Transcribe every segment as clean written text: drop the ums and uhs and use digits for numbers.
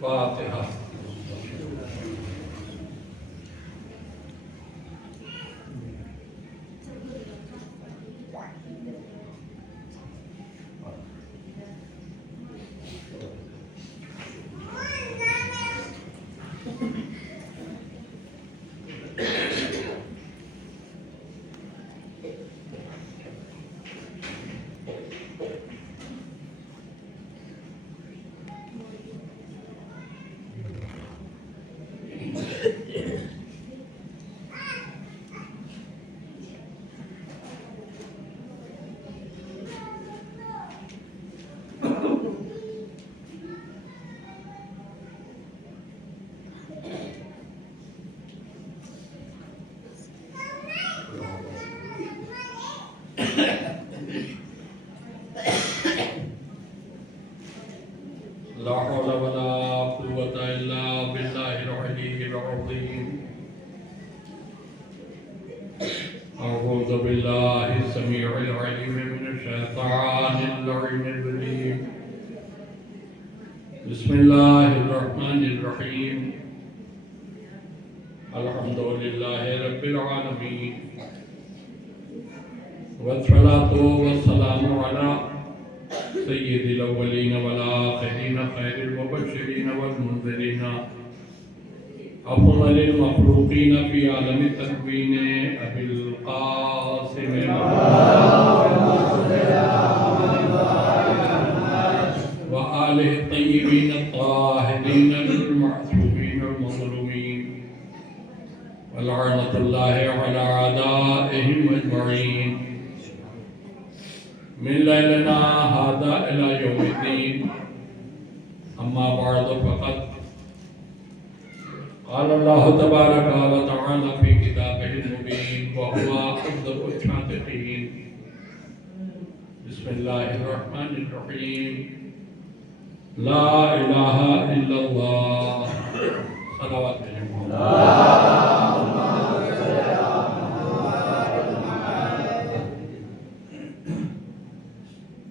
فاتحہ۔ لا حول ولا قوة إلا بالله العلي العظيم. أعوذ بالله السميع العليم من الشيطان اللعين الرجيم. بسم الله الرحمن الرحيم. الحمد لله رب العالمين، والصلاة والسلام على سيد الأولين والآخرين، خير المبشرين والمنذرين، أفضل المخلوقين في عالم التكوين، أبي القاسم وآله الطيبين الطاهرين المعصومين المظلومين، ولعنة الله على أعدائهم أجمعين من ليلنا هذا إلى يوم الدين. أما بعد فقد قال الله تبارك وتعالى في كتابه المبين وهو أصدق الصادقين. بسم الله الرحمن الرحيم. لا إله إلا الله. صلوات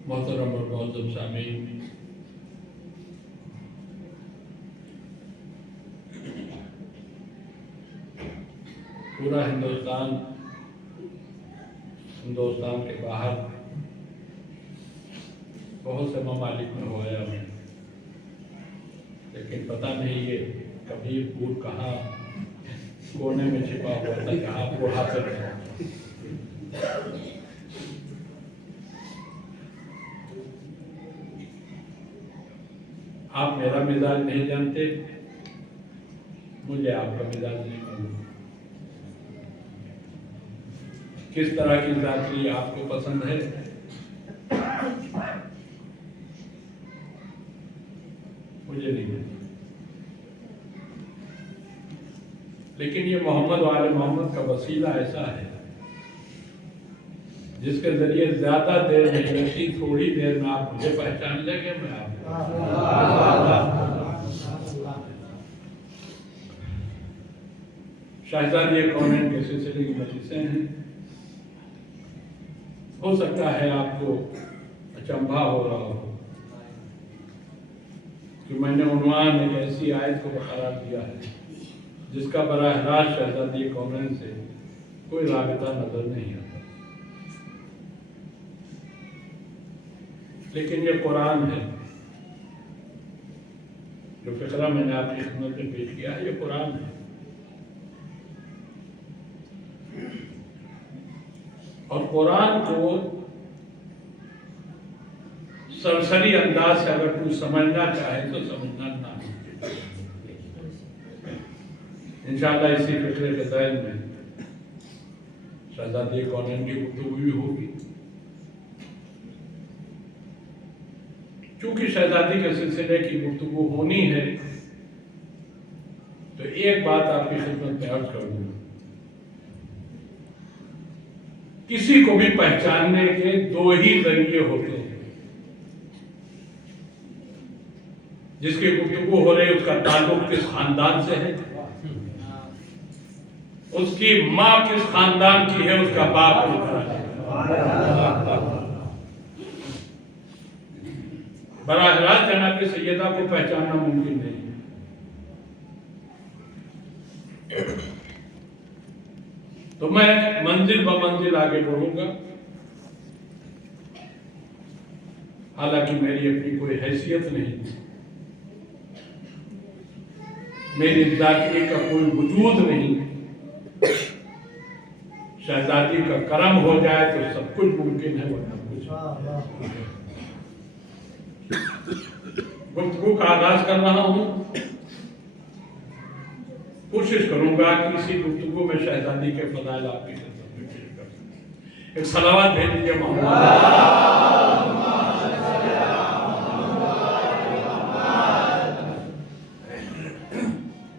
محترم اور معزز سامعین، پورا ہندوستان کے باہر بہت سے ممالک میں ہو آیا ہوں، لیکن پتہ نہیں یہ کبیر پور کہاں کونے میں چھپا ہوا تھا کہ آپ کو حاصل ہے۔ آپ میرا مزاج نہیں جانتے، مجھے آپ کا مزاج نہیں معلوم۔ کس طرح کی ذاکری آپ کو پسند ہے، مجھے نہیں معلوم، لیکن یہ محمد و آل محمد کا وسیلہ ایسا ہے جس کے ذریعے زیادہ دیر نہیں لگتی، تھوڑی دیر میں آپ مجھے پہچان لیں گے، میں آپ شہزادی کونین کے سلسلے کی مجلسیں ہیں۔ ہو سکتا ہے آپ کو اچنبھا ہو رہا ہو کہ میں نے عنوان ایک ایسی آیت کو قرار دیا ہے جس کا براہ راست شہزادی کونین سے کوئی رابطہ نظر نہیں آتا، لیکن یہ قرآن ہے۔ جو فقرہ میں نے آپ کی خدمت میں پیش کیا ہے، یہ قرآن ہے، اور قرآن کو سرسری انداز سے اگر کوئی سمجھنا چاہے تو سمجھنا نہ ممکن۔ انشاءاللہ اسی فقرے کے ذیل میں شہزادی کونین کی گفتگو بھی ہوگی۔ چونکہ شہزادی کے سلسلے کی گفتگو ہونی ہے تو ایک بات آپ کی خدمت میں عرض کر دوں، کسی کو بھی پہچاننے کے دو ہی ذریعے ہوتے ہیں۔ جس کی گفتگو ہو رہی اس کا تعلق کس خاندان سے ہے، اس کی ماں کس خاندان کی ہے، اس کا باپ کس طرح ہے۔ براہ راست جناب سیدہ کو پہچاننا ممکن نہیں ہے. تو میں منزل بمنزل آگے بڑھوں گا. حالانکہ میری اپنی کوئی حیثیت نہیں، میری ذاتی کا کوئی وجود نہیں. شہزادی کا کرم ہو جائے تو سب کچھ ممکن ہے، ورنہ کچھ. گفتگو کا آغاز کر رہا ہوں. کوشش کروں گا کہ اسی گفتگو میں شہزادی کے فضائل آپ کی خدمت میں پیش کر سکوں. ایک صلوات بھیج دیجیے محمد.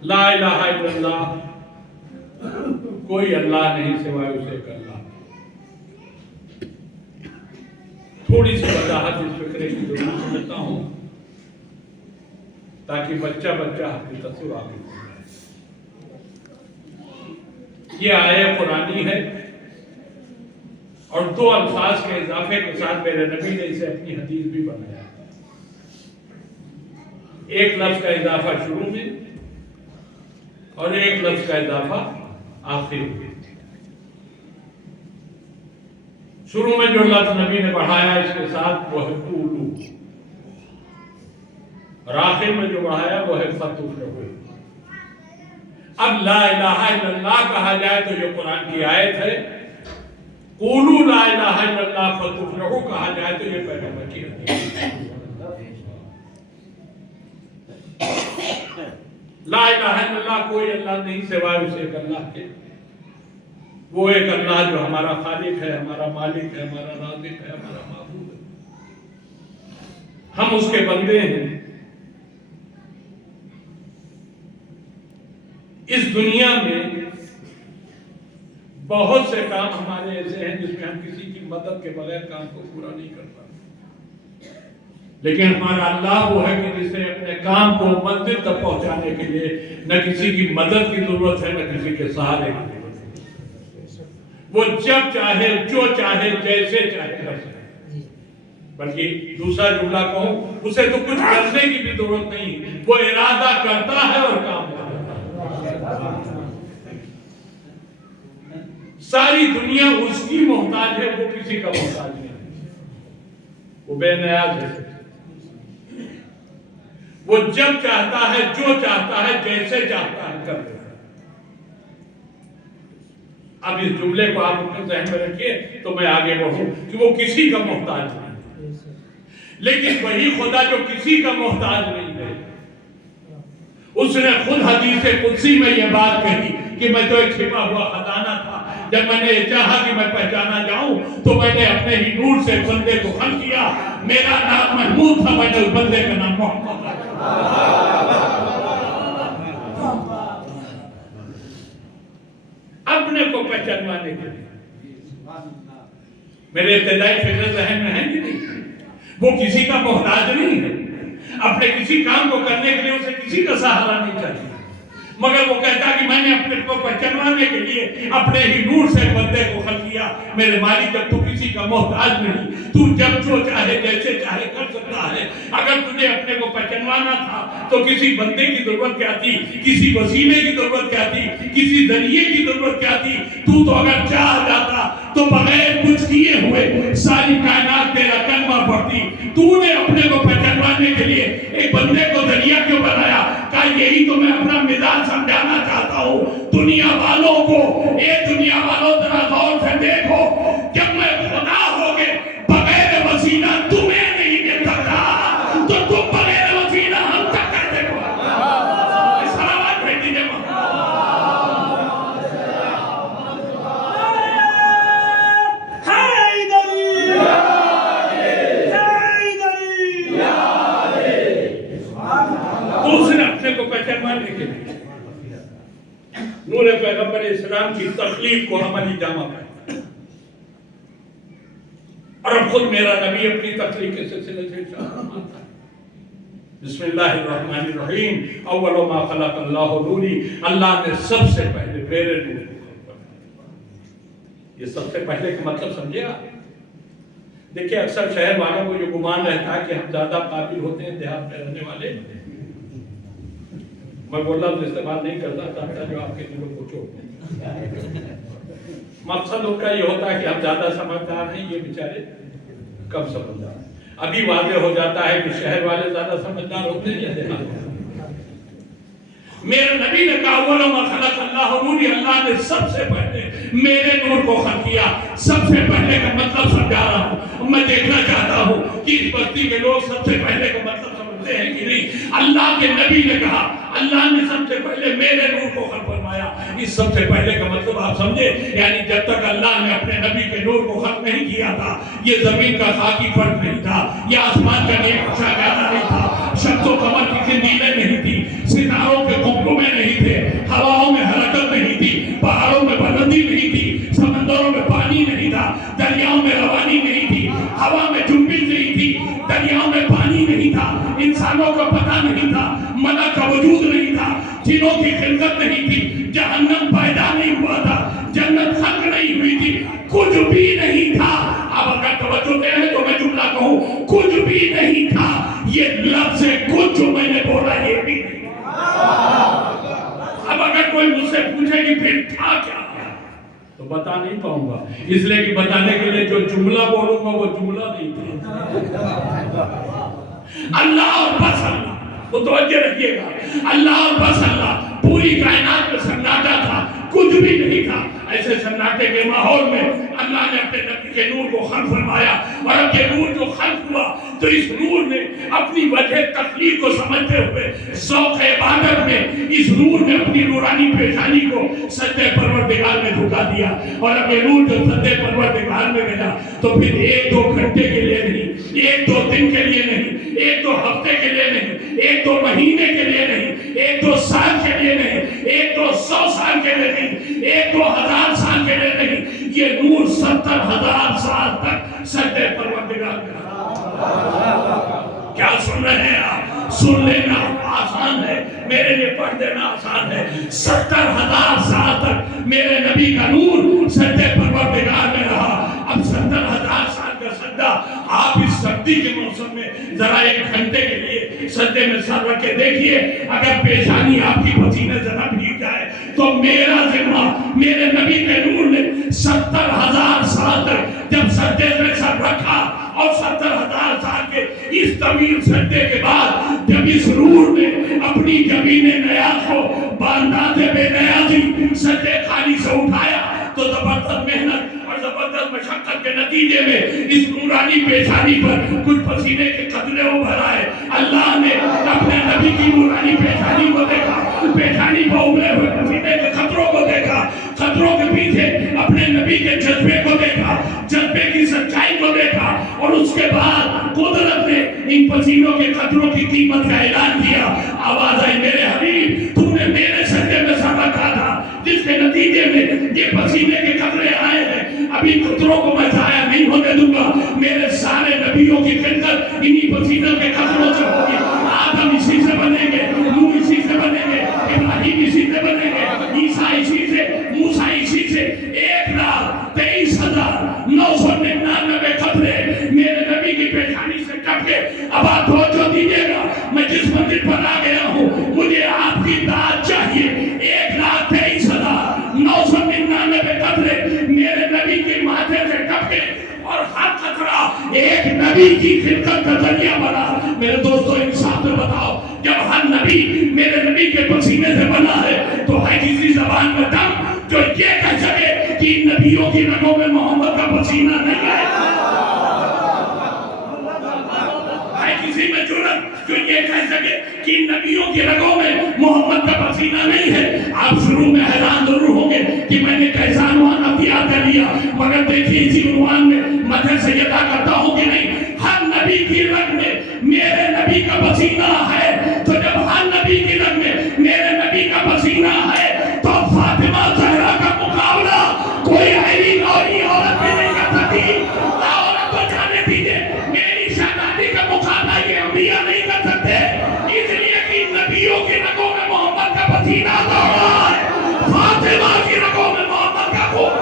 لا الہ الا اللہ، کوئی اللہ نہیں سوائے اسے ایک اللہ. تھوڑی سی وضاحت اس فکرے کی ضرور سمجھتا ہوں تاکہ بچہ حقیقت سے واقف ہو جائے. یہ آیت قرآنی ہے اور 2 الفاظ کے اضافے کے ساتھ میرے نبی نے اسے اپنی حدیث بھی بنایا. ایک لفظ کا اضافہ شروع میں اور ایک لفظ کا اضافہ آخر میں. شروع میں جو لفظ نبی نے بڑھایا اس کے ساتھ وہ ہے قولو، اور آخر میں جو بڑھایا وہ ہے فتفلحوا. اب لا الہ الا اللہ کہا جائے تو یہ قرآن کی آیت ہے. قولو لا الہ الا اللہ فتفلحوا کہا جائے تو یہ پیغمبر کی حدیث ہے. لا الہ الا اللہ، کوئی اللہ نہیں سوائے اسے ایک اللہ کے. وہ ایک اللہ جو ہمارا خالق ہے، ہمارا مالک ہے، ہمارا رازق ہے، ہمارا معبود ہے. ہم اس کے بندے ہیں. اس دنیا میں بہت سے کام ہمارے ایسے ہیں جس میں ہم کسی کی مدد کے بغیر کام کو پورا نہیں کر پاتے، لیکن ہمارا اللہ وہ ہے کہ جسے اپنے کام کو منزل تک پہنچانے کے لیے نہ کسی کی مدد کی ضرورت ہے نہ کسی کے سہارے کی ضرورت ہے. وہ جب چاہے جو چاہے جیسے چاہے کر سکے. بلکہ دوسرا جملہ کہوں، اسے تو کچھ کرنے کی بھی ضرورت نہیں، وہ ارادہ کرتا ہے اور کام کرتا ہے. ساری دنیا اس کی محتاج ہے، وہ کسی کا محتاج نہیں. وہ بے نیاز ہے. وہ جب چاہتا ہے جو چاہتا ہے جیسے چاہتا ہے کر دیتا ہے. اب اس جملے کو آپ اپنے ذہن میں رکھیے تو میں آگے بڑھوں کہ وہ کسی کا محتاج نہیں، لیکن وہی خدا جو کسی کا محتاج نہیں ہے، اس نے خود حدیث قدسی میں یہ بات کہی کہ میں تو ایک چھپا ہوا خزانہ تھا. جب میں نے چاہا کہ میں پہچانا جاؤں تو میں نے اپنے ہی نور سے بندے کو خلق کیا. میرا نام محمود تھا، میں نے اس بندے کا نام محمد رکھا. اپنے کو پہچانوانے کے لیے میرے ابتدائی فکر ذہن میں ہے کہ نہیں، وہ کسی کا محتاج نہیں ہے. اپنے کسی کام کو کرنے کے لیے اسے کسی کا سہارا نہیں چاہیے، مگر وہ کہتا کہ میں نے اپنے کو پہچانوانے کے لیے اپنے ہی نور سے بندے کو خلق کیا. میرے مالک جب تو کسی کا محتاج نہیں، تو جب جو چاہے جیسے چاہے کر سکتا ہے. اگر تجھے اپنے کو پہچانوانا تھا تو کسی بندے کی ضرورت کیا تھی، کسی وسیلے کی ضرورت کیا تھی، کسی ذریعے کی ضرورت کیا تھی. تو اگر چاہ جاتا تو بغیر کچھ کیے ہوئے ساری کائنات تیرا کلمہ پڑھتی. تو نے اپنے کو پہچانوانے کے لیے ایک بندے کو ذریعہ کیوں بنایا؟ کہ یہی تو میں اپنا مزاج سمجھانا چاہتا ہوں دنیا والوں کو. اے دنیا والوں ذرا غور سے دیکھو، جب میں خدا ہو گے بغیر وسیلہ تمہیں نہیں مل سکتا تو تم بغیر وسیلہ ہم تک کیسے ہو؟ سلامات بھیجی جمع. اس نے اپنے کو پہچانوانے کے لیے نور پیغمبر اسلام کی تخلیق کو عملی جامہ پہنا. اور اب خود میرا نبی اپنی تخلیق کے سلسلے سے مانتا ہے. بسم اللہ الرحمن الرحیم. اول ما خلق اللہ نوری، اللہ نے سب سے پہلے میرے نور کو خلق کیا. یہ سب سے پہلے کا مطلب سمجھے آپ؟ دیکھیے اکثر شہر والوں کو جو گمان رہتا ہے کہ ہم زیادہ قابل ہوتے ہیں دیہات میں رہنے والے. میں وہ لفظ استعمال نہیں کرنا چاہتا جو آپ کے دلوں کو چوٹ. مقصد ان کا یہ ہوتا ہے کہ ہم زیادہ سمجھدار ہیں، یہ بیچارے کم سمجھدار ہیں. ابھی واضح ہو جاتا ہے کہ شہر والے زیادہ سمجھدار ہوتے ہیں یا دیہات والے. میرے نبی نے کہا وَلَمَا خَلَقَ اللَّهُ نُورِ، اللہ نے سب سے پہلے میرے نور کو خلق کیا. سب سے پہلے کا مطلب سمجھا رہا ہوں. میں دیکھنا چاہتا ہوں کہ اس بستی کے لوگ سب سے پہلے کا مطلب سمجھتے ہیں کہ نہیں. اللہ کے نبی نے کہا اللہ نے سب سے پہلے میرے نور کو خلق فرمایا. اس سب سے پہلے کا مطلب آپ سمجھے، یعنی جب تک اللہ نے اپنے نبی کے نور کو خلق نہیں کیا تھا، یہ زمین کا خاکی فرق نہیں تھا، یہ آسمان کا نیک نقشہ پیدا نہیں تھا، شمس و قمر کی قندیلیں نہیں تھی، ستاروں کے قمقمے نہیں تھے، ہواؤں میں حرکت نہیں تھی، پہاڑوں میں بلندی نہیں تھی، سمندروں میں پانی نہیں تھا، دریاؤں میں روانی نہیں تھی، ہوا میں جنبش نہیں تھی، دریاؤں میں پانی نہیں تھا، انسانوں کا پتہ نہیں تھا، ملک کا وجود نہیں تھا، جنوں کی خلقت نہیں تھی، جہنم پیدا نہیں ہوا تھا، جنت خلق نہیں ہوئی تھی، کچھ بھی نہیں تھا. اب اگر توجہ دے رہے تو میں جملہ کہوں، کچھ بھی نہیں تھا. یہ لفظ کچھ جو میں نے بولا یہ بھی نہیں. اب اگر کوئی مجھ سے پوچھے کہ پھر تھا کیا، تو بتا نہیں پاؤں گا، اس لیے کہ بتانے کے لیے جو جملہ بولوں گا وہ جملہ نہیں تھا. اللہ اور بس اللہ، متوجہ رکھیے گا، اللہ اور بس اللہ. پوری کائنات میں سناٹا تھا، کچھ بھی نہیں تھا. ایسے سناٹے کے ماحول میں اللہ نے اپنے نبی کے نور کو خلق فرمایا. اور اب یہ نور جو خلق ہوا تو اس نور نے اپنی وجہ تخلیق کو سمجھتے ہوئے ذوق عبادت میں اس نور نے اپنی نورانی پیشانی کو سجدہ پروردگار میں جھکا دیا. اور اب یہ نور جو سجدہ پروردگار میں گیا تو پھر ایک دو گھنٹے کے لیے نہیں، ایک دو دن کے لیے نہیں، ایک دو ہفتے کے لیے نہیں، ایک دو مہینے کے لیے نہیں، ایک دو سال کے لیے نہیں، ایک دو 100 سال کے لیے نہیں، ایک دو 1000 سال کے لیے نہیں. یہ نور 70,000 سال تک سجدہ پروردگار میں رہا. کیا سن رہے ہیں آپ؟ سن لینا آسان ہے، میرے لیے پڑھ دینا آسان ہے. 70,000 سال تک میرے نبی کا نور سجدہ پروردگار میں رہا. اب 70,000 سال کا سجدہ آپ اس سردی کے موسم میں ذرا ایک گھنٹے کے لیے سجدے میں سر رکھ کے دیکھیے. اگر پیشانی آپ کی پسینے ذرا بھیگ جائے تو میرا ذمہ میرے نبی کے نور نے 70,000 سال تک جب سجدے میں سر رکھا اور 70,000 سال کے اس طویل سجدے کے بعد جب اس نور نے اپنی جبین نیاز کو بانداز بے نیازی سجدے خالی سے اٹھایا تو زبردست محنت اور زبردست مشقت کے نتیجے میں اس نورانی پیشانی پر کچھ پسینے کے قطرے ابھر آئے. اللہ نے اپنے نبی کی نورانی پیشانی کو دیکھا، پیشانی پر ابھرے ہوئے پسینے کے قطروں کو دیکھا، قطروں کے پیچھے اپنے نبی کے جذبے کو دیکھا، جذبے کی سچائی کو دیکھا، اور اس کے بعد قدرت نے ان پسینوں کے قطروں کی قیمت کا اعلان کیا. آواز آئی میرے حبیب تو نے میرے سجدے میں سر رکھا تھا، جس کے نتیجے میں یہ پسینے کے قطرے آئے ہیں. ابھی قطروں کو میں ضائع نہیں ہونے دوں گا. میرے سارے نبیوں کی خدمت انہی پسینوں کے قطروں سے ہوگی. آدم اسی سے بنیں گے، نوح اسی سے بنیں گے، ابراہیم اسی سے بنیں گے، عیسیٰ اسی سے، موسیٰ اسی سے. 1,23,999 قطرے میرے نبی کی پیشانی سے ٹپکے. اب آپ توجہ دیجیے گا، میں جس مندر پر آ گیا ہوں مجھے آپ کی داد چاہیے. 1,23,999 قطرے میرے نبی کے ماتھے سے ٹپکے اور ہر قطرہ ایک نبی کی خدمت کا ذریعہ بنا. میرے دوستو انصاف سے بتاؤ، جب ہر نبی میرے نبی کے پسینے سے بنا ہے تو ہے کسی زبان میں دم جو یہ کہہ سکے کہ نبیوں کی رگوں میں محمد کا پسینہ نہیں ہے؟ ہے کسی میں جرأت جو یہ کہہ سکے کہ نبیوں کی رگوں میں محمد کا پسینہ نہیں ہے؟ آپ شروع میں حیران ضرور ہوں گے کہ میں نے کیسا عنوان اختیار کر لیا، مگر دیکھیے اسی عنوان میں مدح سیدہ کرتا ہوں کہ نہیں. ہر نبی کی رگ میں میرے نبی کا پسینہ ہے. تو جب ہر نبی کی رگ میں میرے نبی کا پسینہ ہے تو فاطمہ زہرا کا مقابلہ کوئی ایلی گوری عورت بھی نہیں کر سکتی. عورت کو جانے دیجیے، میری شہزادی کا مقابلہ یہ انبیاء نہیں کر سکتے، اس لیے کہ نبیوں کی رگوں میں محمد کا پسینہ دوڑا ہے. فاطمہ کی رگوں میں محمد کا خون.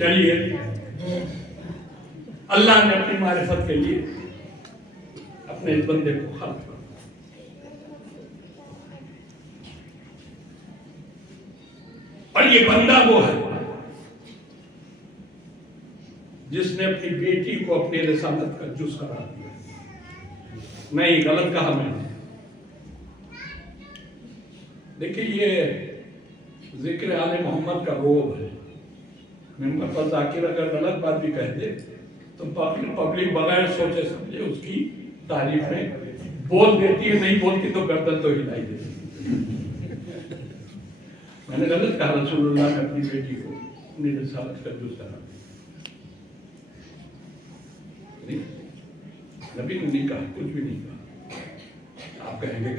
چلیے اللہ نے اپنی معرفت کے لیے اپنے اس بندے کو خلق کیا، اور یہ بندہ وہ ہے جس نے اپنی بیٹی کو اپنی رسالت کا جز قرار دیا۔ نہیں، غلط کہا میں نے۔ دیکھیے یہ ذکر آل محمد کا روب ہے۔ ممبر پر ذاکر اگر غلط بات بھی کہہ دے تو پبلک بغیر سوچے سمجھے اس کی تعریف میں بول دیتی ہے، نہیں بولتی تو گردن تو ہلائی دیتی۔ میں نے غلط کہا، رسول اللہ نے اپنی بیٹی کو اپنی رسالت کا جز قرار دیا۔ نبی نے نہیں کہا، کچھ بھی نہیں کہا۔ آپ کہیں گے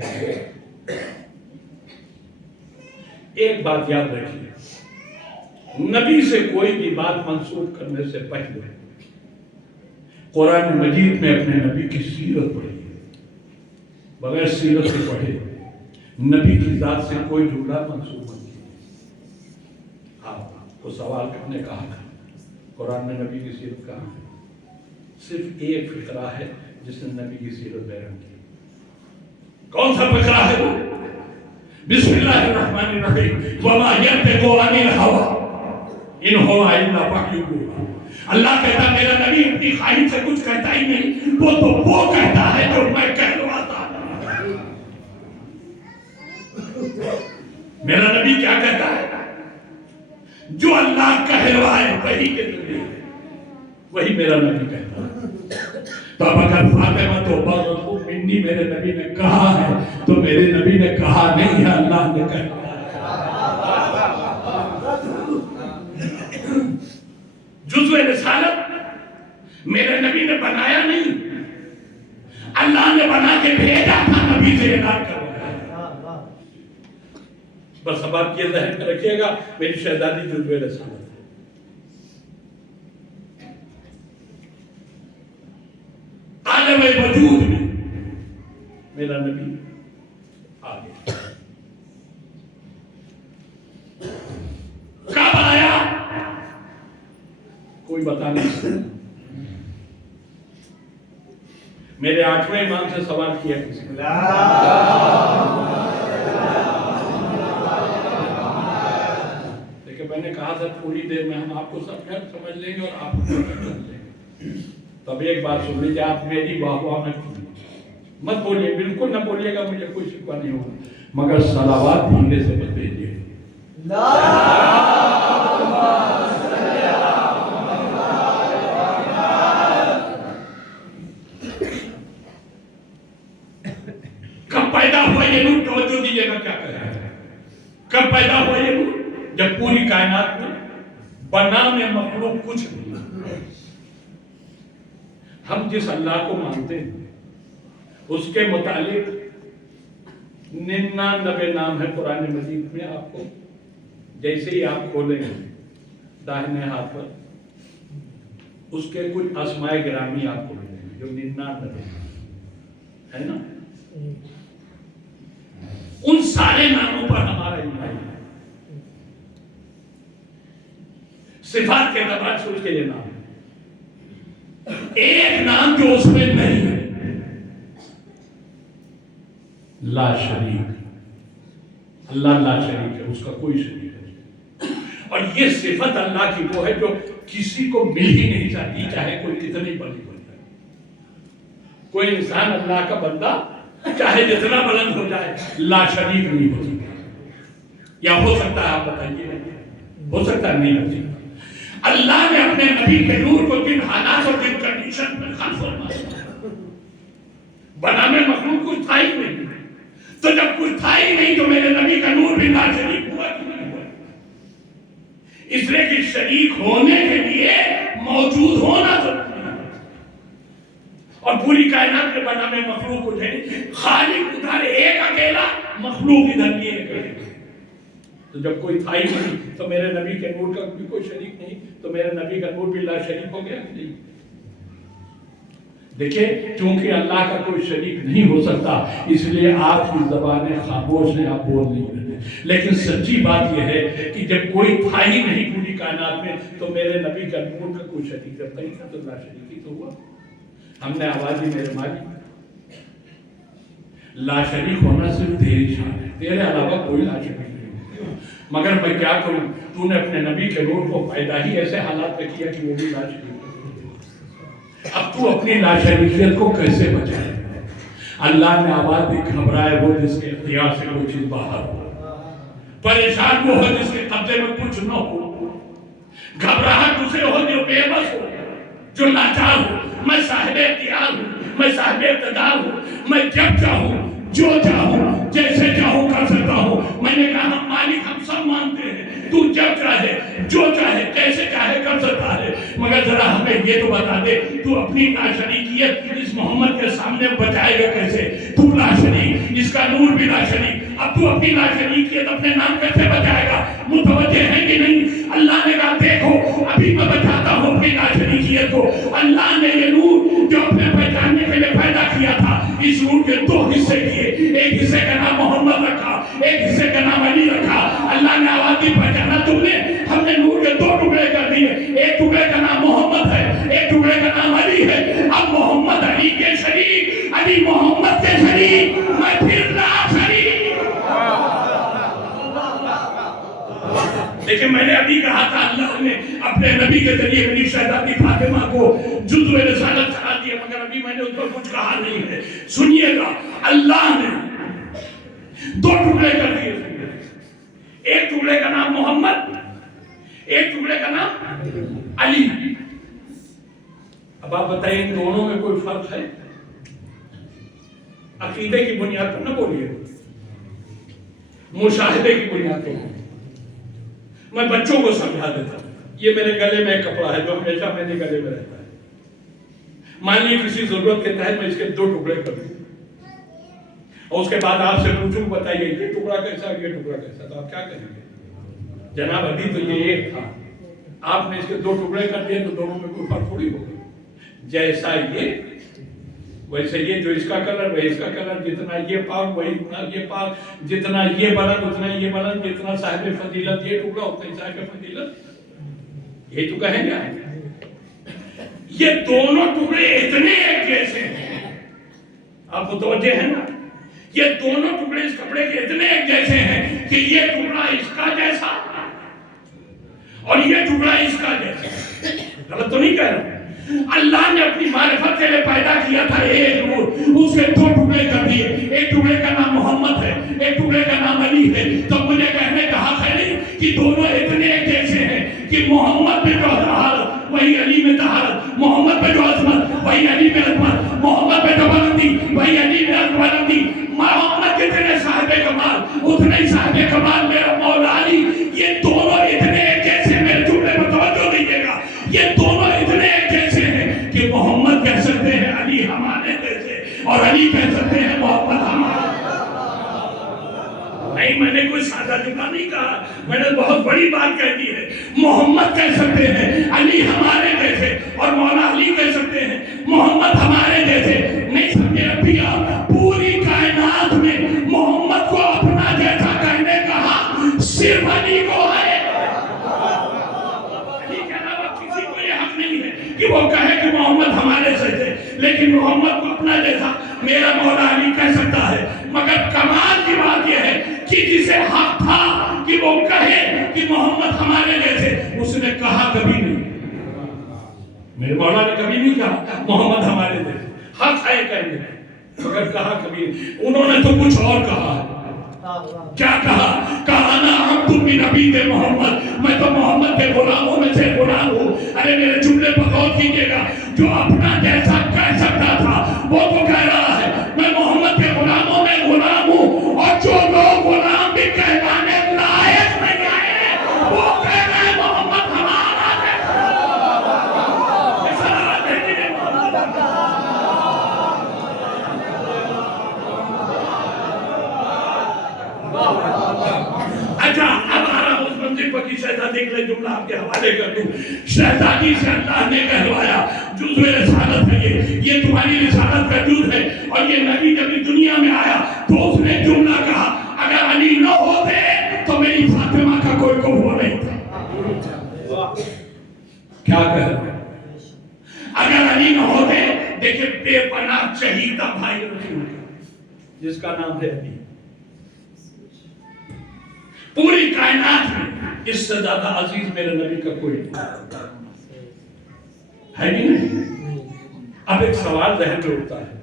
ایک بات یاد رکھیے، نبی سے کوئی بھی بات منسوخ کرنے سے پہلے قرآن مجید میں اپنے نبی کی سیرت پڑھیے، بغیر سیرت سے پڑھے نبی کی ذات سے کوئی جملہ منسوخ نہیں کیا۔ آپ کو سوال کرنے کہا تھا قرآن میں نبی کی سیرت کہاں ہے؟ صرف ایک فقرہ ہے جس نے نبی کی سیرت بیان کی۔ کون سا فقرہ ہے وہ؟ بسم اللہ الرحمن الرحیم، وما ينطق عن الهوى ان هو الا وحی یوحی۔ اللہ کہتا میرا نبی اپنی خواہش سے کچھ کہتا ہی نہیں، وہ تو وہ کہتا ہے جو میں کہلواتا ہوں۔ میرا نبی کیا کہتا ہے؟ جو اللہ کہلوائے وہی کے ذریعے، وہی میرا نبی کہتا ہے۔ تو اب اگر فاطمہ تو برضو منی میرے نبی نے کہا ہے تو میرے نبی نے کہا نہیں ہے، اللہ نے کہا۔ جزو رسالت میرے نبی نے بنایا نہیں، اللہ نے بنا کے بھیجا تھا، نبی سے اعلان کروایا۔ بس اب آپ یہ ذہن میں رکھیے گا، میری شہزادی جزو رسالت ہے۔ عالم وجود میں میرا نبی آ گیا۔ کب آیا کوئی بتا نہیں سکتا۔ میرے 8ویں امام سے سوال کیا کسی نے، لیکن میں نے کہا تھا تھوڑی دیر میں ہم آپ کو سب سمجھ لیں گے اور آپ کو سمجھ لیں گے۔ تب ایک بات سن لیجیے، آپ میری واہ واہ مت بولیے، بالکل نہ بولیے گا، مجھے کوئی شکوہ نہیں ہوگا، مگر صلوات دھیرے سے مت بھیجیے۔ کب پیدا ہوا یہ نور؟ توجہ دیجیے گا کیا کہہ رہا ہے۔ کب پیدا ہوا یہ نور؟ جب پوری کائنات میں بنا میں مخلوق کچھ نہیں۔ ہم جس اللہ کو مانتے ہیں اس کے متعلق 99 نام ہے قرآن مجید میں۔ آپ کو جیسے ہی آپ کھولیں گے داہنے ہاتھ پر اس کے کچھ اسماء گرامی آپ کو ملیں گے جو 99 ہے نا۔ ان سارے ناموں پر ہمارا ایمان ہے۔ صفات کے اعتبار سے اس کے یہ نام ہے۔ ایک نام جو اس میں نہیں ہے، لا شریک۔ اللہ لا شریک ہے، اس کا کوئی شریک نہیں۔ اور یہ صفت اللہ کی وہ ہے جو کسی کو مل ہی نہیں چاہتی، چاہے کوئی کتنی بڑی ہو جائے۔ کوئی انسان اللہ کا بندہ چاہے جتنا بلند ہو جائے لا شریک نہیں ہو سکتا۔ یا ہو سکتا ہے؟ آپ بتائیے، ہو سکتا ہے؟ نہیں ہو سکتا۔ اللہ نے اپنے نبی کے نور کو جن حالات اور جن کنڈیشن میں خلق فرمایا، بنا میں مخلوق کچھ تھا ہی نہیں، تو جب کچھ تھا ہی نہیں تو میرے نبی کا نور بھی لا شریک ہوا کہ نہیں ہوا؟ اس لیے کہ شریک ہونے کے لیے موجود ہونا ضروری ہے۔ اور پوری کائنات کے بنا میں مخلوق کچھ ہے، خالق ادھر ایک اکیلا، مخلوق ادھر بھی ایک اکیلا۔ تو جب کوئی تھا ہی نہیں تو میرے نبی کے نور کا بھی کوئی شریک نہیں، تو میرے نبی کا نور بھی لا شریک ہو گیا کہ نہیں؟ دیکھیں چونکہ اللہ کا کوئی شریک نہیں ہو سکتا اس لیے آپ کی زبانیں خاموش ہیں، آپ بول نہیں رہے، لیکن سچی بات یہ ہے کہ جب کوئی تھا ہی نہیں پوری کائنات میں تو میرے نبی کا نور کا کوئی شریک کرتا ہی تھا، تو لا شریک ہی تو ہوا۔ ہم نے آوازی میرے مالی لا شریک ہونا صرف تیری شان ہے، تیرے علاوہ کوئی لا شریک نہیں، مگر میں کیا کروں، تو نے اپنے نبی کے نور کو پیدا ہی ایسے حالات میں کیا کہ وہ بھی لا شریک۔ اب تو اپنی لا شریکیت کو کیسے بچائے؟ اللہ نے آواز دی گھبرائے وہ جس کے اختیار سے کوئی چیز باہر ہو، پریشان وہ ہو جس کے قبضے میں کچھ نہ ہو، گھبراہٹ اسے ہو جو بے بس ہو، جو لاچار ہو۔ میں صاحب اختیار ہوں، میں صاحب اقتدار ہوں، میں جب چاہوں جو چاہوں جیسے چاہوں کر سکتا ہوں۔ میں نے کہا ہم مالک ہم سب مانتے ہیں، تو جب چاہے جو چاہے کیسے چاہے کر سکتا ہے، مگر ذرا ہمیں یہ تو بتا دے تو اپنی لاشریکیت اس محمد کے سامنے بچائے گا کیسے؟ تو لاشریک، اس کا نور بھی لاشریک، اب تو اپنی لاشریکیت اپنے نام کیسے بچائے گا؟ متوجہ ہے کہ نہیں؟ اللہ نے کہا دیکھو ابھی میں بچاتا ہوں اپنی لاشریکیت کو۔ اللہ نے یہ نور جو اپنے پہچاننے کے لیے پیدا کیا تھا، اس نور کے دو حصے کیے، ایک حصے کا نام محمد رکھا، ایک حصے کا نام علی رکھا۔ اللہ نے آواز دی پہچانا تم نے؟ ہم نے نور کے دو ٹکڑے کر دیے، ایک ٹکڑے کا نام محمد ہے، ایک ٹکڑے کا نام علی ہے۔ اب محمد علی کے شریک، علی محمد کے شریک، میں پھر لا شریک۔ لیکن میں نے ابھی کہا تھا اللہ نے اپنے نبی کے ذریعے میری شہزادی فاطمہ کو جزو رسالت کرا دیا، مگر ابھی میں نے اس پر کچھ کہا نہیں ہے۔ سنیے گا، اللہ نے دو ٹکڑے کر دیے، ایک ٹکڑے کا نام محمد، ایک ٹکڑے کا نام علی۔ اب آپ بتائیے ان دونوں میں کوئی فرق ہے؟ عقیدے کی بنیاد پر نہ بولیے، مشاہدے کی بنیاد پر۔ میں بچوں کو سمجھا دیتا ہوں، یہ میرے گلے میں ایک کپڑا ہے جو ہمیشہ میرے گلے میں رہتا ہے، مان لیے کسی ضرورت کے تحت میں اس کے دو ٹکڑے کر دوں اور اس کے بعد آپ سے پوچھوں بتائیے یہ ٹکڑا کیسا یہ ٹکڑا کیسا، تو آپ کیا کہیں گے؟ جناب ابھی تو یہ ایک تھا، آپ نے اس کے دو ٹکڑے کر دیے تو دونوں میں کوئی فرق تھوڑی ہوگا، جیسا یہ ویسے یہ، جو اس کا کلر وہی اس کا کلر، جتنا یہ پاک وہی یہ پاک، جتنا یہ بلند اتنا یہ بلند، جتنا صاحب فضیلت یہ ٹکڑا اتنا ہی صاحب فضیلت، یہ تو کہیں گے۔ یہ دونوں ٹکڑے اتنے ایک جیسے ہیں، آپ متوجہ ہیں نا؟ یہ دونوں ٹکڑے اس کپڑے کے اتنے ایک جیسے ہیں کہ یہ ٹکڑا اس کا جیسا اور یہ ٹکڑا اس کا جیسا۔ غلط تو نہیں کہہ رہا؟ اللہ نے اپنی معرفت کے لیے پیدا کیا تھا ایک نور، اس کے دو ٹکڑے کر دیے، ایک ٹکڑے کا نام محمد ہے، ایک ٹکڑے کا نام علی ہے۔ تو مجھے کہنے کا حق ہے نہیں کہ دونوں اتنے ایک جیسے ہیں کہ محمد میں جو طہارت وہی علی میں طہارت، محمد میں جو عظمت وہی علی میں عظمت، محمد میں جو بلندی وہی علی میں بلندی۔ محمد جتنے صاحب کمال اتنے ہی صاحب کمال میرا مولا علی۔ یہ دونوں اتنے ایک جیسے، میرے جملے پر توجہ دیجیے گا، یہ دونوں اتنے ایک جیسے ہیں کہ محمد کہہ سکتے ہیں علی ہمارے جیسے، اور علی کہہ سکتے ہیں محمد ہمارے۔ نہیں، میں نے کوئی سادہ جملہ نہیں کہا، میں نے بہت بڑی بات کہہ دی ہے۔ محمد کہہ سکتے ہیں علی ہمارے جیسے، اور مولا علی کہہ سکتے ہیں محمد ہمارے جیسے۔ نہیں سمجھے ابھیا؟ پوری کائنات میں محمد کو اپنا جیسا کہنے کا حق صرف علی کو ہے، علی کے علاوہ کسی کو یہ حق نہیں ہے کہ وہ کہے کہ محمد ہمارے جیسے، لیکن محمد کو اپنا جیسا میرا مولا علی کہہ سکتا ہے۔ مگر کمال کی بات یہ ہے کہ جسے حق تھا کہ وہ کہے کہ محمد ہمارے جیسے، اس نے کہا کبھی نہیں، میرے مولا نے کبھی نہیں کہا محمد ہمارے جیسے، حق ہے کہنے مگر کہا کبھی نہیں۔ انہوں نے تو کچھ اور کہا ہے۔ کیا کہا؟ کہا نا عبد من عبید محمد، میں تو محمد کے غلاموں میں سے غلام ہوں۔ ارے میرے جملے پر غور کیجیے گا، جو اپنا جیسا کہہ سکتا تھا وہ تو کہہ رہا ہے میں محمد کے غلاموں میں غلام ہوں، اور جو لوگ غلام بھی کہلانے لائق نہیں آئے وہ کہہ رہے ہیں محمد ہمارا اچھا اب آ رہا اس منزل پر کی شہزادی کے لیے جملہ صاحب کے حوالے کر دوں. شہزادی سے اللہ نے کہلوایا جزء رسالت ہے یہ تمہاری رسالت کا جز ہے. اور یہ نبی جب اس دنیا میں آیا تو اس نے جملہ کہا اگر علی نہ ہوتے تو میری فاطمہ کا کوئی کفر نہیں تھا. کیا کہہ رہا ہے؟ اگر علی نہ ہوتے، دیکھیں بے پناہ شہید بھائی رسول جس کا نام ہے علی، پوری کائنات میں اس سے زیادہ عزیز میرے نبی کا کوئی ہے نہیں. اب ایک سوال ذہن میں اٹھتا ہے،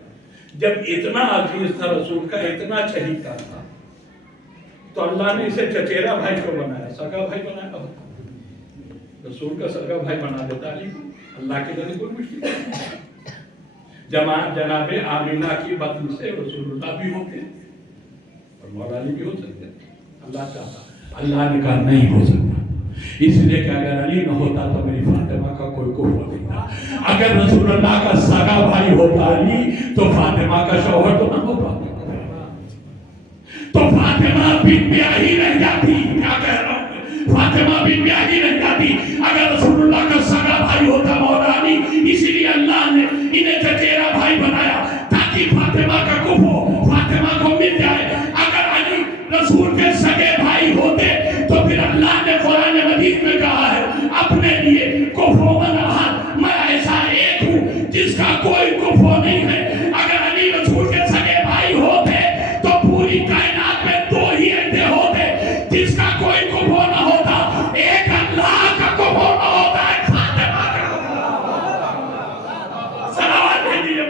جب اتنا عزیز تھا رسول کا، اتنا شہید تھا تو اللہ نے اسے چچیرا بھائی کو بنایا، سگا بھائی بنایا؟ رسول کا سگا بھائی بنا دیتا علی کو، اللہ کے لیے کوئی مشکل نہیں. جناب آمینہ کی بطن سے رسول اللہ بھی ہوتے اور مولا علی بھی ہو سکتے. اللہ چاہتا، اللہ نے کہا نہیں ہو سکتا، اس لیے کہ اگر علی نہ ہوتا تو میری فاطمہ کا کوئی کفر نہیں تھا. اگر رسول اللہ کا سگا بھائی ہوتا علی تو فاطمہ کا شوہر تو نہ ہوتا، تو فاطمہ بن بیاہی رہ جاتی. کیا کہہ رہا ہوں؟ فاطمہ بن بیاہی رہ جاتی اگر رسول اللہ کا سگا بھائی ہوتا مولا علی. اسی لیے اللہ نے انہیں چچیرا بھائی بنایا تاکہ فاطمہ کا کفر فاطمہ کو مل جائے. اگر علی رسول کے سگے بھائی ہوتے تو پھر اللہ نے قرآن مجید میں کہا ہے اپنے لیے کفر من احد، میں ایسا ایک ہوں جس کا کوئی کفر نہیں ہے. اگر علی رسول کے سگے بھائی ہوتے تو پوری کائنات میں دو ہی ایسے ہوتے جس کا کوئی کفر نہ ہوتا، ایک اللہ کا کفر نہ ہوتا، ایک فاطمہ کا کفر. صلوات بھیجیے.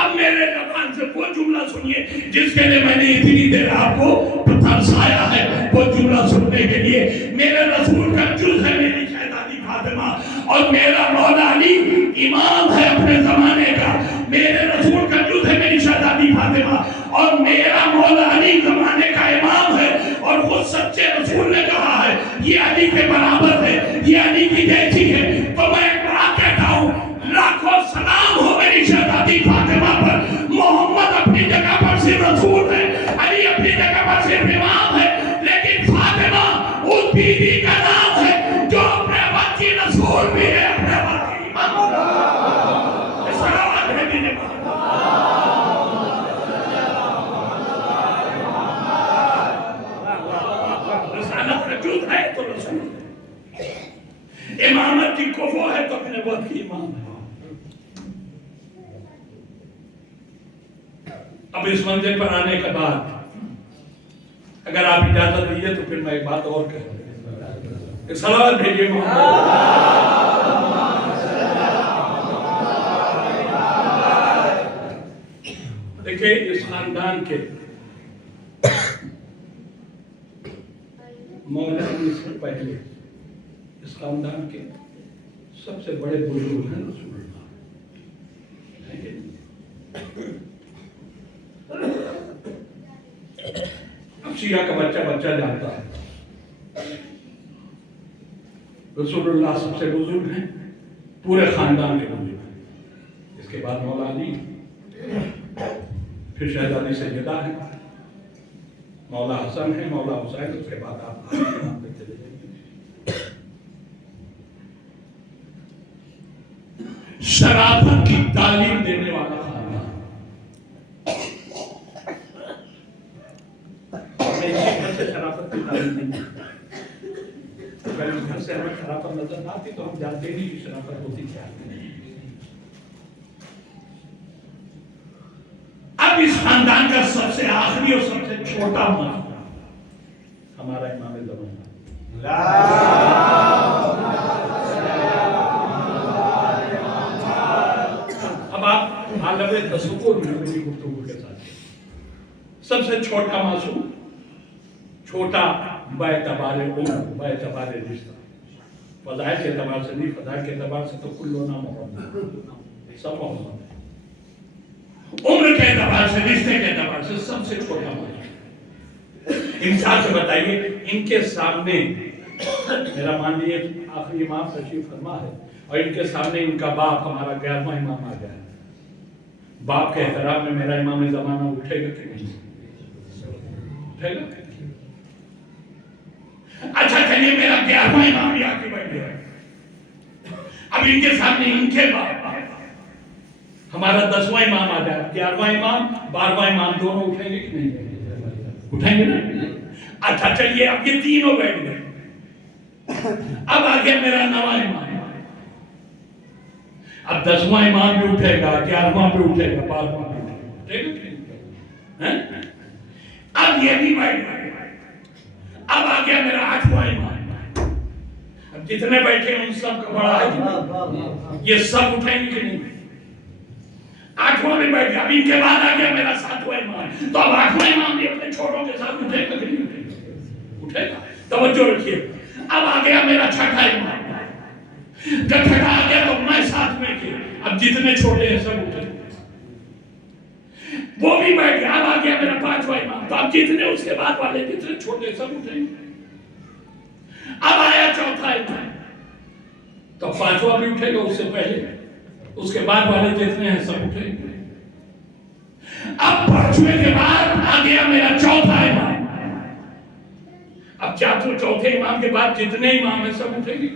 اب میرے زبان سے وہ جملہ سنیے جس کے لیے میں نے اتنی دیر آپ کو ترسایا ہے. وہ جملہ سننے کے لیے میرے رسول کا جز ہے میری شہزادی فاطمہ، اور میرا مولا علی امام ہے اپنے زمانے کا. میرے رسول کا جز ہے میری شہزادی فاطمہ، اور میرا مولا علی زمانے کا امام ہے. اور خود سچے رسول نے کہا ہے یہ علی کے برابر ہے، یہ علی کی جیسی ہے. تو میں ایک بات کہتا ہوں، لاکھوں سلام ہو میری شہزادی فاطمہ پر. محمد اپنی جگہ پر صرف رسول ہے، علی اپنی جگہ پر صرف امام ہے، لیکن فاطمہ اس بیوی کا نام ہے جو اپنے وقت کی رسول بھی ہے، اپنے وقت کی امام ہے. صلوات ہے میرے پاس. رسالت کا جز ہے تو رسول ہے، امامت کی کفو ہے تو اپنے وقت کی امام ہے. اب اس منزل پر آنے کے بعد اگر آپ اجازت دیجیے تو پھر میں ایک بات اور کہوں. ایک صلوات بھیجیے محمد. دیکھیں اس خاندان کے مولا علی سے پہلے اس خاندان کے سب سے بڑے بزرگ ہیں رسول اللہ. اب شیعہ کا بچہ جانتا ہے رسول اللہ سب سے بزرگ ہیں، پورے خاندان کے بزرگ ہیں. اس کے بعد مولا علی، پھر شہزادی سیدہ ہے، مولا حسن ہے، مولا حسین، اس کے بعد آپ چلے جائیں. شرافت کی تعلیم دینے والا خاندان. شرافت کی تعلیم نہیں، اگر گھر سے ہمیں شرافت نظر نہ آتی تو ہم جانتے نہیں کہ شرافت ہوتی کیا ہے. اب اس خاندان کا سب سے آخری اور سب سے چھوٹا مرد ہمارا امام زمانہ. اب آپ عالم تصور میں میری گفتگو کے ساتھ سب سے چھوٹا معصوم، چھوٹا باعتبار عمر، باعتبار رشتہ، فضائل کے اعتبار سے نہیں، فضائل کے اعتبار سے تو کلنا محمد، سب محمد ہے. عمر کے اعتبار سے، رشتے کے اعتبار سے سب سے چھوٹا معصوم. انصاف سے بتائیے ان کے سامنے میرا مان لیے آخری امام تشریف فرما ہے اور ان کے سامنے ان کا باپ ہمارا 11واں امام آ گیا ہے. باپ کے احترام میں میرا امام زمانہ اٹھے گا کہ نہیں؟ اٹھے گا؟ اچھا چلیے میرا 11واں امام بھی آ کے بیٹھ گیا، اب ان کے سامنے ان کے بعد ہمارا 10واں امام آ جائے، 11واں امام 12واں امام دونوں اٹھیں گے کہ نہیں؟ اٹھیں گے نا؟ اچھا چلیے اب یہ تینوں بیٹھ گئے، اب آ گیا میرا 9واں امام، اب 10واں امام بھی اٹھے گا، 11واں بھی اٹھے گا، 12واں بھی اٹھے گا کہ نہیں؟ اب یہ بھی بیٹھ گئے، اب آ گیا میرا 8واں امام، اب جتنے بیٹھے ان سب کا بڑا ہے، یہ سب اٹھیں گے کہ نہیں؟ 8واں بھی بیٹھ گیا، اب ان کے بعد آ گیا میرا 7واں امام، تو اب 8واں امام بھی اپنے چھوٹوں کے ساتھ اٹھے گا کہ نہیں؟ اٹھے گا؟ توجہ رکھیے، اب آ گیا میرا 6واں امام، جب 6واں آ گیا تو میں 7ویں کے، اب جتنے چھوٹے ہیں سب اٹھے، وہ بھی بیٹھ گیا، اب آ گیا میرا 5واں امام، تو اب جتنے اس کے بعد والے جتنے چھوٹے سب اٹھے، اب آیا 4واں امام، تو 5واں بھی اٹھے گا اس سے پہلے، اس کے بعد والے جتنے ہیں سب اٹھے، اب 5ویں کے بعد آ گیا میرا 4واں امام، اب چوتھے امام کے بعد جتنے امام ہیں سب اٹھیں گے،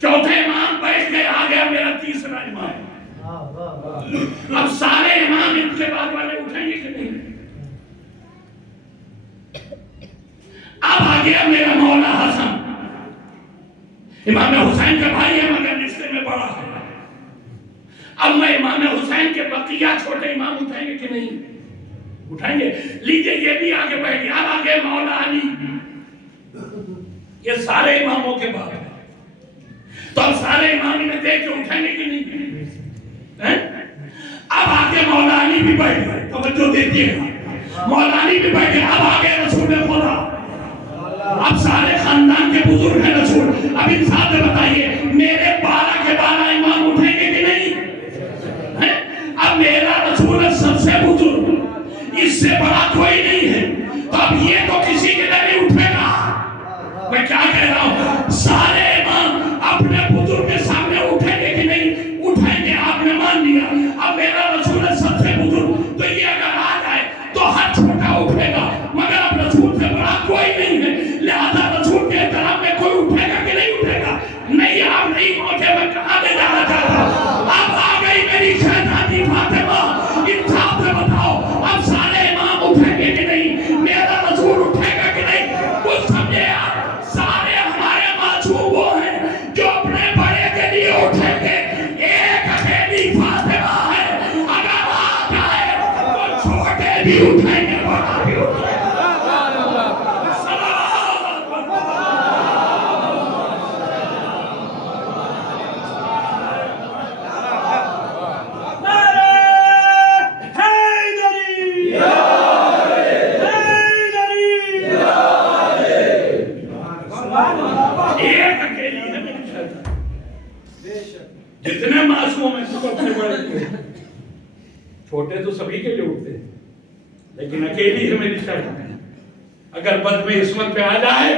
4تھے امام بیٹھ گئے، آ گیا میرا 3واں امام، اب سارے امام ان کے بعد والے اٹھیں گے کہ نہیں؟ اب آ گیا میرا مولا حسن، امام حسین کا بھائی ہے مگر رشتے میں بڑا ہے، اب میں امام حسین کے بقیہ چھوٹے امام اٹھیں گے کہ نہیں؟ اٹھائیں گے؟ لیجئے یہ بھی آگے بیٹھ گیا، اب آگے مولا علی، یہ سارے اماموں کے بعد، تو اب سارے امام میں دیکھ کے اٹھیں گے کہ نہیں؟ اب آگے مولا علی بھی بیٹھ گئے، توجہ دیجئے گا، مولا علی بھی بیٹھ گئے، اب آگے رسول خدا، اب سارے خاندان کے بزرگ ہیں رسول، اب انصاف سے بتائیے میرے 12 کے 12 امام اٹھیں گے کہ نہیں؟ اب میرا رسول سب سے بزرگ، اس سے بڑا کوئی نہیں ہے، تو اب یہ تو کسی کے لیے نہیں اٹھے گا، میں کیا کہہ رہا ہوں، سارے امام اپنے بزرگ کے سامنے اٹھیں گے کہ نہیں؟ اٹھیں گے، آپ نے مان لیا، اب میرا رسول سب سے بزرگ، تو یہ اگر آ جائے تو ہر چھوٹا اٹھے گا، مگر اب رسول سے بڑا کوئی نہیں ہے، لہذا رسول کے احترام میں کوئی اٹھے گا کہ نہیں اٹھے گا؟ نہیں، آپ نہیں پہنچے، میں کہاں لے جانا چاہتا ہوں، اب آ گئی میری شہزادی فاطمہ، انصاف سے بتاؤ اب سارے امام اٹھیں گے کہ نہیں؟ میرا رسول اٹھے گا کہ نہیں؟ کچھ سمجھے آپ، سارے ہمارے معصوم وہ ہیں جو اپنے بڑے کے لیے اٹھیں گے، ایک اکیلی فاطمہ ہے، اگر آ جائے تو چھوٹے بھی اٹھیں گے، بڑا بھی اٹھیں گے۔ جتنے معصوم ہیں سب اپنے بڑے کے، چھوٹے تو سبھی کے لیے اٹھتے ہیں، لیکن اکیلی ہے میری شرط، اگر بد میں عصمت پہ آ جائے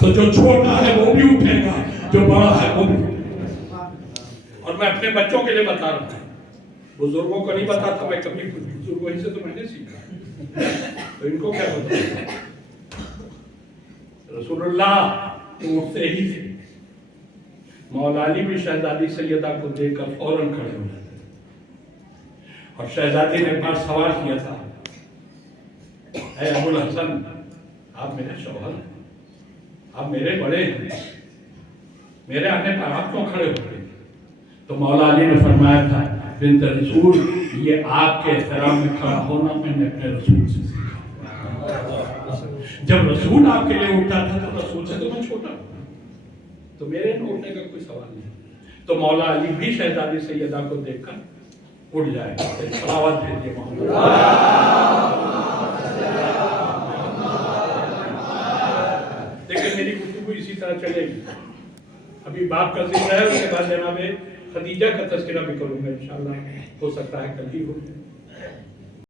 تو جو چھوٹا ہے وہ بھی اٹھے گا، جو بڑا ہے وہ بھی اٹھے گا۔ اور میں اپنے بچوں کے لیے بتا رہا ہوں، بزرگوں کو نہیں بتاتا میں کبھی، بزرگوں ہی سے تو میں نے سیکھا، تو ان کو کیا بتاؤں؟ رسول اللہ اٹھتے ہی تھے، مولا علی بھی شہزادی سیدہ کو دیکھ کر فوراً کھڑے ہو جاتے، اور شہزادی نے پاس سوال کیا تھا، اے ابو الحسن آپ میرے شوہر ہیں، آپ میرے بڑے ہیں، میرے آنے پر آپ کیوں کھڑے ہوتے؟ تو مولا علی نے فرمایا تھا، بنت رسول یہ آپ کے احترام میں کھڑا ہونا میں نے اپنے رسول سے سیکھا، جب رسول آپ کے لیے اٹھتا تھا تو رسول سے تو میں چھوٹا ہوں، تو میرے نہ اٹھنے کا کوئی سوال نہیں۔ تو مولا علی بھی شہزادی سیدہ کو دیکھ کر اٹھ جائے گا، صلوات بھیجیے محمد۔ لیکن میری گفتگو اسی طرح چلے گی، ابھی باپ کا ذکر ہے، اس کے بعد جناب خدیجہ کا تذکرہ بھی کروں گا انشاءاللہ، ہو سکتا ہے کل ہی ہو۔